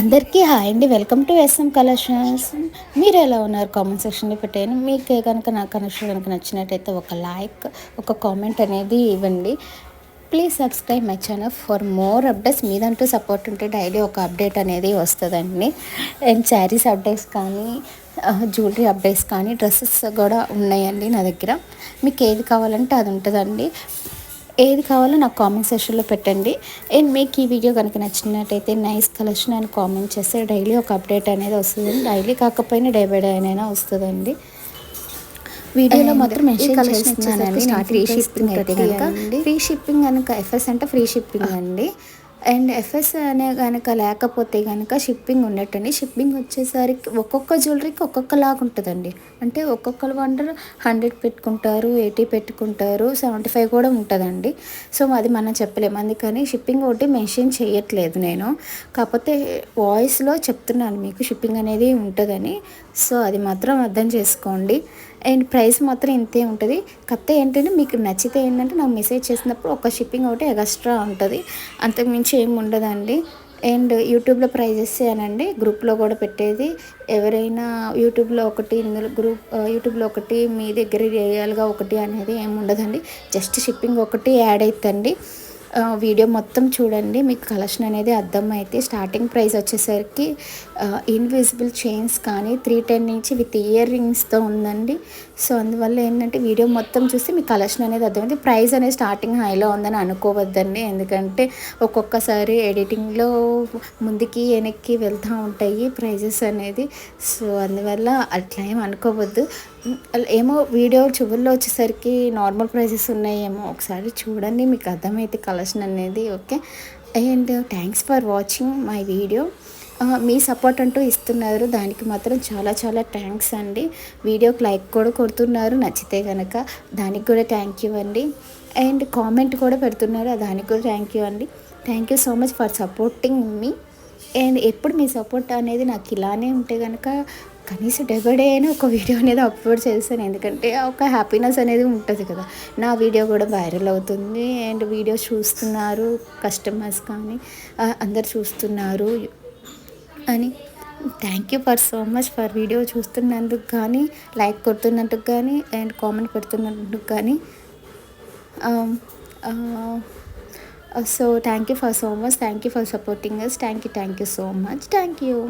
అందరికీ హాయ్ అండి. Welcome to S M collections. మీరు ఎలా ఉన్నారు? కామెంట్ సెక్షన్లో పెట్టాను. మీకు కనుక నా కలెక్షన్ కనుక నచ్చినట్టయితే ఒక లైక్, ఒక కామెంట్ అనేది ఇవ్వండి. Please subscribe my channel for more updates. మీదంటూ సపోర్ట్ ఉంటే డైలీ ఒక అప్డేట్ అనేది వస్తుందండి. అండ్ శారీస్ అప్డేట్స్ కానీ, జ్యువెలరీ అప్డేట్స్ కానీ, డ్రెస్సెస్ కూడా ఉన్నాయండి నా దగ్గర. మీకు ఏది కావాలంటే అది ఉంటుందండి. ఏది కావాలో నాకు కామెంట్ సెక్షన్లో పెట్టండి. అండ్ మీకు ఈ వీడియో కనుక నచ్చినట్టయితే నైస్ కలెక్షన్ అని కామెంట్ చేస్తే డైలీ ఒక అప్డేట్ అనేది వస్తుందండి. డైలీ కాకపోయినా డే బై డే అయినా వస్తుందండి. వీడియోలో మాత్రం మెన్షన్ చేస్తున్నానండి. నా ఫ్రీ షిప్పింగ్ అయితే కనుక ఫ్రీ షిప్పింగ్ కనుక ఎఫ్ఎస్ అంటే ఫ్రీ షిప్పింగ్ అండి. అండ్ ఎఫ్ఎస్ అనే కనుక లేకపోతే కనుక షిప్పింగ్ ఉన్నట్టండి. షిప్పింగ్ వచ్చేసరికి ఒక్కొక్క జ్యువెలరీకి ఒక్కొక్కలాగా ఉంటుందండి. అంటే ఒక్కొక్కరు 100 పెట్టుకుంటారు, 80 పెట్టుకుంటారు, 75 కూడా ఉంటుందండి. సో అది మనం చెప్పలేము. అందుకని షిప్పింగ్ ఒకటి మెన్షన్ చేయట్లేదు నేను. కాకపోతే వాయిస్లో చెప్తున్నాను మీకు షిప్పింగ్ అనేది ఉంటుందని. సో అది మాత్రం అర్థం చేసుకోండి. అండ్ ప్రైస్ మాత్రం ఇంతే ఉంటుంది. కాకపోతే ఏంటంటే మీకు నచ్చితే ఏంటంటే నాకు మెసేజ్ చేసినప్పుడు ఒక షిప్పింగ్ ఒకటి ఎక్స్ట్రా ఉంటుంది. అంతకుమించి ఏమి ఉండదండి. అండ్ యూట్యూబ్లో ప్రైజెస్ అనండి గ్రూప్లో కూడా పెట్టేది. ఎవరైనా యూట్యూబ్లో ఒకటి ఇందులో యూట్యూబ్లో ఒకటి మీ దగ్గర రియల్గా ఒకటి అనేది ఏమి ఉండదండి. జస్ట్ షిప్పింగ్ ఒకటి యాడ్ అవుతుందండి. వీడియో మొత్తం చూడండి, మీకు కలెక్షన్ అనేది అర్థమైతే. స్టార్టింగ్ ప్రైస్ వచ్చేసరికి ఇన్విజిబుల్ చైన్స్ కానీ 310 నుంచి విత్ ఇయర్ రింగ్స్తో ఉందండి. సో అందువల్ల ఏంటంటే వీడియో మొత్తం చూస్తే మీకు కలెక్షన్ అనేది అర్థమైంది. ప్రైస్ అనేది స్టార్టింగ్ హైలో ఉందని అనుకోవద్దండి. ఎందుకంటే ఒక్కొక్కసారి ఎడిటింగ్లో ముందుకి వెనక్కి వెళ్తూ ఉంటాయి ప్రైజెస్ అనేది. సో అందువల్ల అట్లా ఏం అనుకోవద్దు. ఏమో వీడియో చివరిలో వచ్చేసరికి నార్మల్ ప్రైజెస్ ఉన్నాయేమో, ఒకసారి చూడండి, మీకు అర్థమైతే కలెక్షన్ అనేది. Okay. And thanks for watching my video. మీ సపోర్ట్ అంటూ ఇస్తున్నారు, దానికి మాత్రం చాలా చాలా థ్యాంక్స్ అండి. వీడియోకి లైక్ కూడా కొడుతున్నారు నచ్చితే కనుక, దానికి కూడా థ్యాంక్ యూ అండి. అండ్ కామెంట్ కూడా పెడుతున్నారు, దానికి కూడా థ్యాంక్ యూ అండి. Thank you so much for supporting మీ. అండ్ ఎప్పుడు మీ సపోర్ట్ అనేది నాకు ఇలానే ఉంటే కనుక కనీసం డే బై డే అయినా ఒక వీడియో అనేది అప్లోడ్ చేస్తాను. ఎందుకంటే ఒక హ్యాపీనెస్ అనేది ఉంటుంది కదా, నా వీడియో కూడా వైరల్ అవుతుంది. అండ్ వీడియో చూస్తున్నారు కస్టమర్స్ కానీ అందరు చూస్తున్నారు అని. Thank you for so much for video చూస్తున్నందుకు కానీ, లైక్ కొడుతున్నందుకు కానీ, అండ్ కామెంట్ పెడుతున్నందుకు కానీ. So thank you for so much. Thank you for supporting us. Thank you so much. Thank you.